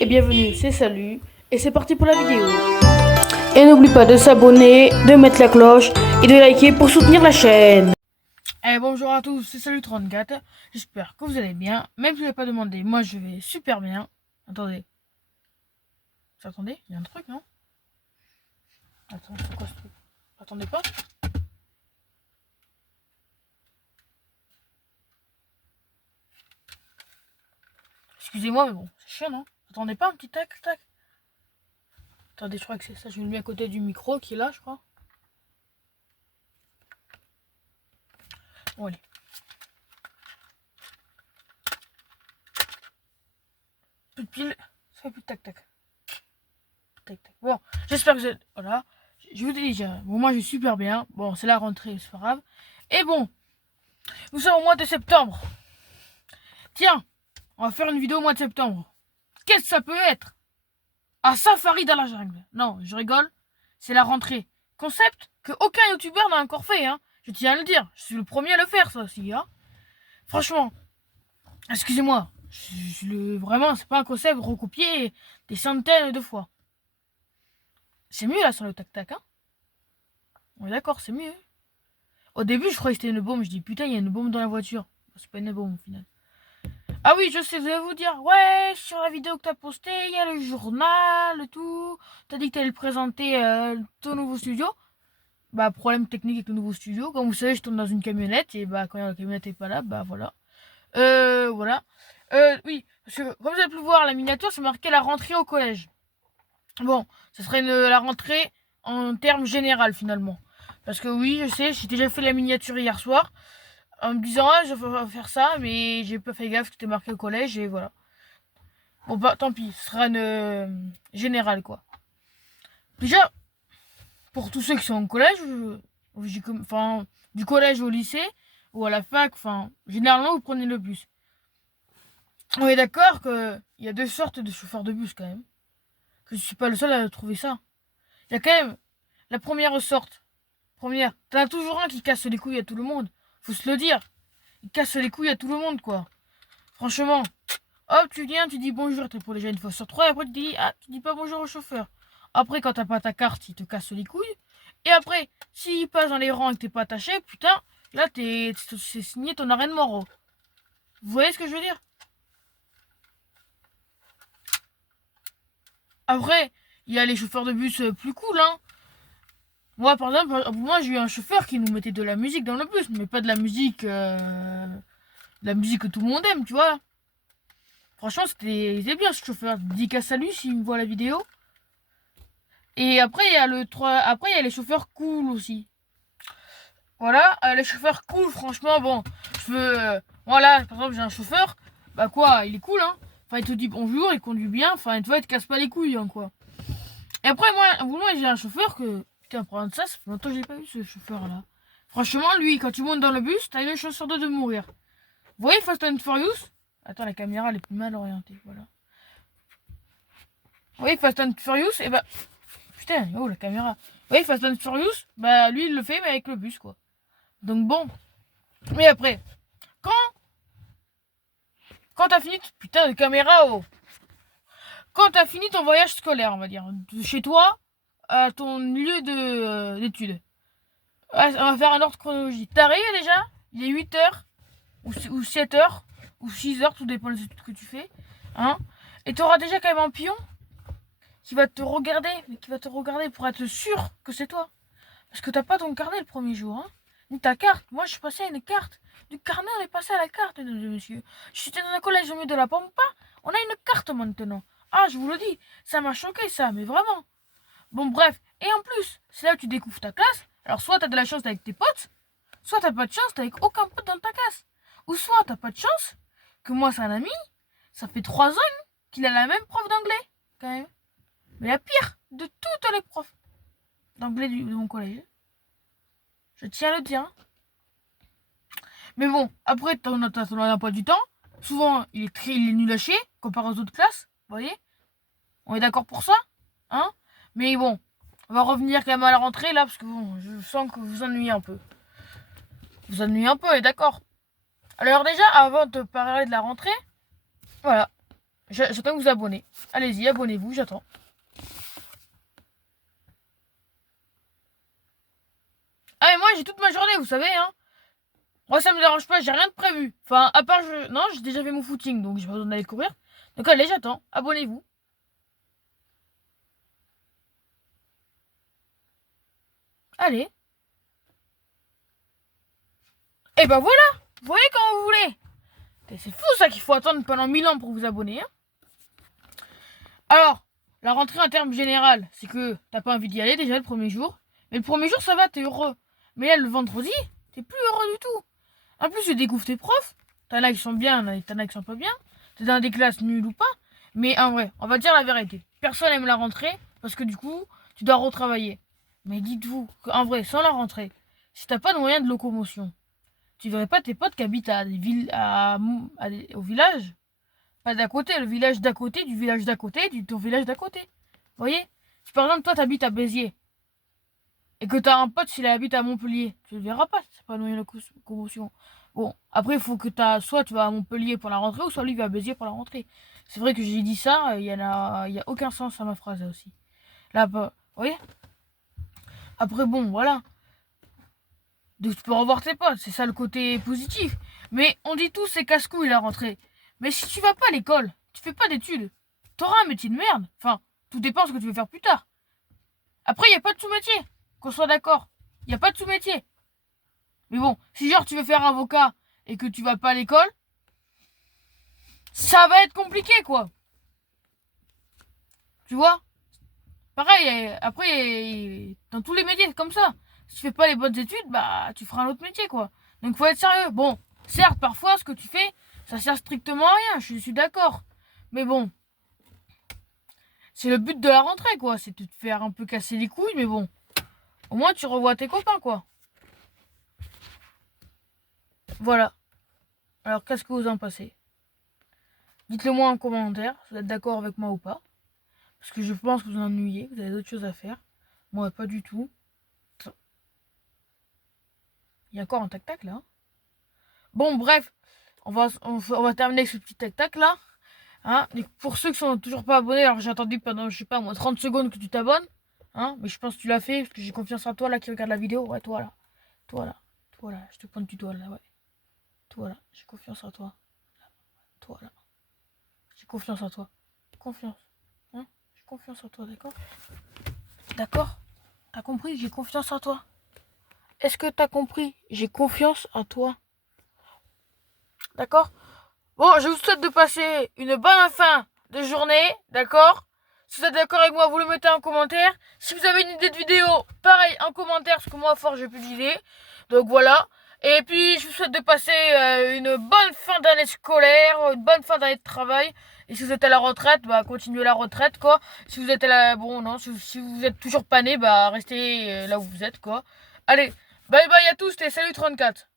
et bienvenue, c'est Salut, et c'est parti pour la vidéo. Et n'oublie pas de s'abonner, de mettre la cloche et de liker pour soutenir la chaîne. Bonjour à tous, c'est Salut34, j'espère que vous allez bien, même si vous n'avez pas demandé, moi je vais super bien. Attendez, il y a un truc, non? Attends, c'est quoi ce truc? Attendez pas. Excusez-moi, mais bon, c'est chiant, non? Attendez pas un petit tac, tac. Attendez, je crois que c'est ça, je vais le mettre à côté du micro qui est là, je crois. Bon, allez. Plus de pile, ça fait plus de tac, tac. Tac, tac. Bon, j'espère que voilà. Je vous dis déjà, bon, moi je vais super bien. Bon, c'est la rentrée, c'est pas grave. Et bon, nous sommes au mois de septembre. Tiens, on va faire une vidéo au mois de septembre. Qu'est-ce que ça peut être? Un safari dans la jungle. Non, je rigole. C'est la rentrée. Concept que aucun youtubeur n'a encore fait, hein. Je tiens à le dire. Je suis le premier à le faire, ça aussi, hein. Franchement, excusez-moi. Vraiment, c'est pas un concept recopié des centaines de fois. C'est mieux là sur le tac-tac, hein. On est d'accord, c'est mieux. Au début, je croyais que c'était une bombe. Je dis putain, il y a une bombe dans la voiture. C'est pas une bombe au final. Ah oui, je sais, vous allez vous dire, ouais, sur la vidéo que t'as postée, il y a le journal et tout. T'as dit que t'allais présenter ton nouveau studio. Bah, problème technique avec le nouveau studio. Comme vous savez, je tourne dans une camionnette et bah, quand la camionnette est pas là, bah voilà. Voilà. Oui, parce que comme vous avez pu le voir, la miniature, c'est marqué la rentrée au collège. Bon, ça serait la rentrée en termes général finalement. Parce que oui, je sais, j'ai déjà fait la miniature hier soir en me disant ah je vais faire ça, mais j'ai pas fait gaffe que c'était marqué au collège et voilà. Bon bah tant pis, ce sera une générale quoi. Déjà, pour tous ceux qui sont au collège, enfin du collège au lycée ou à la fac, enfin généralement vous prenez le bus. On est d'accord qu'il y a deux sortes de chauffeurs de bus quand même. Que je suis pas le seul à trouver ça. Il y a quand même la première sorte. T'en as toujours un qui casse les couilles à tout le monde. Faut se le dire. Il casse les couilles à tout le monde, quoi. Franchement. Hop, tu viens, tu dis bonjour, t'es pour déjà une fois sur trois, et après tu dis, ah, tu dis pas bonjour au chauffeur. Après, quand t'as pas ta carte, il te casse les couilles. Et après, s'il passe dans les rangs et que t'es pas attaché, putain, là, c'est signé ton arrêt de mort. Vous voyez ce que je veux dire? Après, il y a les chauffeurs de bus plus cool, hein. Moi, par exemple, moi, j'ai eu un chauffeur qui nous mettait de la musique dans le bus, mais pas de la musique que tout le monde aime, tu vois. Franchement, c'était bien ce chauffeur. Dédicace à lui s'il me voit la vidéo. Et après, il y a après, il y a les chauffeurs cool aussi. Voilà, les chauffeurs cool, franchement, bon, je veux, voilà, par exemple, j'ai un chauffeur, bah quoi, il est cool, hein. Enfin, il te dit bonjour, il conduit bien, enfin, tu vois, il te casse pas les couilles, hein, quoi. Et après, moi, j'ai un chauffeur que, putain, parlant de ça fait longtemps que j'ai pas vu ce chauffeur-là. Franchement, lui, quand tu montes dans le bus, t'as une chance sur deux de mourir. Vous voyez Fast and Furious? Attends, la caméra, elle est plus mal orientée, voilà. Vous voyez Fast and Furious? Et bah, putain, oh, la caméra. Vous voyez Fast and Furious? Bah, lui, il le fait, mais avec le bus, quoi. Donc bon. Mais après, quand t'as fini, putain, de caméra, oh. Quand t'as fini ton voyage scolaire, on va dire, de chez toi à ton lieu d'études. On va faire un ordre chronologique. T'arrives déjà, il est 8h, ou 7h, ou 6h, tout dépend de ce que tu fais. Hein, et t'auras déjà quand même un pion qui va te regarder, mais qui va te regarder pour être sûr que c'est toi. Parce que t'as pas ton carnet le premier jour, hein, ni ta carte. Moi, je suis passé à une carte. Du carnet, on est passé à la carte, mesdames et messieurs. J'étais dans un collège au milieu de la Pampa. On a une carte maintenant. Ah, je vous le dis, ça m'a choqué, ça, mais vraiment. Bon, bref. Et en plus, c'est là où tu découvres ta classe. Alors, soit t'as de la chance avec tes potes, soit t'as pas de chance, t'es avec aucun pote dans ta classe. Ou soit t'as pas de chance, que moi, c'est un ami, ça fait 3 ans qu'il a la même prof d'anglais, quand même. Mais la pire de toutes les profs d'anglais de mon collège. Je tiens à le dire. Mais bon, après, t'en as pas du temps. Souvent, il est nul à chier, comparé aux autres classes. Vous voyez? On est d'accord pour ça? Hein? Mais bon, on va revenir quand même à la rentrée, là, parce que bon, je sens que vous vous ennuyez un peu. Vous ennuyez un peu, et d'accord. Alors déjà, avant de parler de la rentrée, voilà. J'attends que vous abonnez. Allez-y, abonnez-vous, j'attends. Ah, mais moi, j'ai toute ma journée, vous savez, hein. Moi, ça me dérange pas, j'ai rien de prévu. Enfin, à part, non, j'ai déjà fait mon footing, donc j'ai pas besoin d'aller courir. Donc, allez, j'attends. Abonnez-vous. Allez. Et ben voilà. Vous voyez quand vous voulez. C'est fou, ça, qu'il faut attendre pendant 1000 ans pour vous abonner, hein. Alors, la rentrée en termes général, c'est que t'as pas envie d'y aller déjà le premier jour. Mais le premier jour, ça va, t'es heureux. Mais là, le vendredi, t'es plus heureux du tout. En plus, tu découvres tes profs. T'en as qui sont bien, t'en as qui sont pas bien. T'es dans des classes nulles ou pas. Mais en vrai, on va dire la vérité. Personne aime la rentrée parce que du coup, tu dois retravailler. Mais dites-vous qu'en vrai, sans la rentrée, si t'as pas de moyen de locomotion, tu verrais pas tes potes qui habitent à des villes, au village. Pas d'à côté, le village d'à côté, du village d'à côté, du ton village d'à côté. Vous voyez? Si par exemple, toi, t'habites à Béziers, et que t'as un pote, s'il habite à Montpellier, tu le verras pas, c'est pas le moyen de locomotion. Bon, après, il faut que soit tu vas à Montpellier pour la rentrée, ou soit lui va à Béziers pour la rentrée. C'est vrai que j'ai dit ça, il y a aucun sens à ma phrase, là aussi. Là, vous voyez? Après, bon, voilà. Donc, tu peux revoir tes potes, c'est ça le côté positif. Mais on dit tous c'est casse-couille la rentrée. Mais si tu vas pas à l'école, tu fais pas d'études, t'auras un métier de merde. Enfin, tout dépend de ce que tu veux faire plus tard. Après, il n'y a pas de sous-métier. Qu'on soit d'accord. Il n'y a pas de sous-métier. Mais bon, si genre tu veux faire avocat et que tu vas pas à l'école, ça va être compliqué, quoi. Tu vois? Pareil, après, dans tous les métiers, c'est comme ça. Si tu fais pas les bonnes études, bah, tu feras un autre métier, quoi. Donc, faut être sérieux. Bon, certes, parfois, ce que tu fais, ça sert strictement à rien, je suis d'accord. Mais bon, c'est le but de la rentrée, quoi. C'est de te faire un peu casser les couilles, mais bon. Au moins, tu revois tes copains, quoi. Voilà. Alors, qu'est-ce que vous en pensez? Dites-le moi en commentaire, si vous êtes d'accord avec moi ou pas. Parce que je pense que vous en ennuyez, vous avez d'autres choses à faire. Moi, pas du tout. Il y a encore un tac-tac, là. Bon, bref. On va terminer avec ce petit tac-tac, là. Hein, et pour ceux qui sont toujours pas abonnés, alors j'ai attendu pendant, je sais pas moi, 30 secondes que tu t'abonnes. Hein, mais je pense que tu l'as fait, parce que j'ai confiance en toi, là, qui regarde la vidéo. Ouais, toi, là. Toi, là. Toi, là. Je te pointe du doigt, là, ouais. Toi, là. J'ai confiance en toi. Toi, là. J'ai confiance en toi. Confiance. Hein, j'ai confiance en toi, d'accord? D'accord? T'as compris? J'ai confiance en toi. Est-ce que t'as compris? J'ai confiance en toi. D'accord? Bon, je vous souhaite de passer une bonne fin de journée, d'accord? Si vous êtes d'accord avec moi, vous le mettez en commentaire. Si vous avez une idée de vidéo, pareil, en commentaire, parce que moi, fort, j'ai plus d'idées. Donc voilà. Et puis, je vous souhaite de passer une bonne fin d'année scolaire, une bonne fin d'année de travail. Et si vous êtes à la retraite, bah, continuez la retraite, quoi. Si vous êtes à la... Bon, non, si vous êtes toujours pas né, bah, restez là où vous êtes, quoi. Allez, bye bye à tous et salut 34.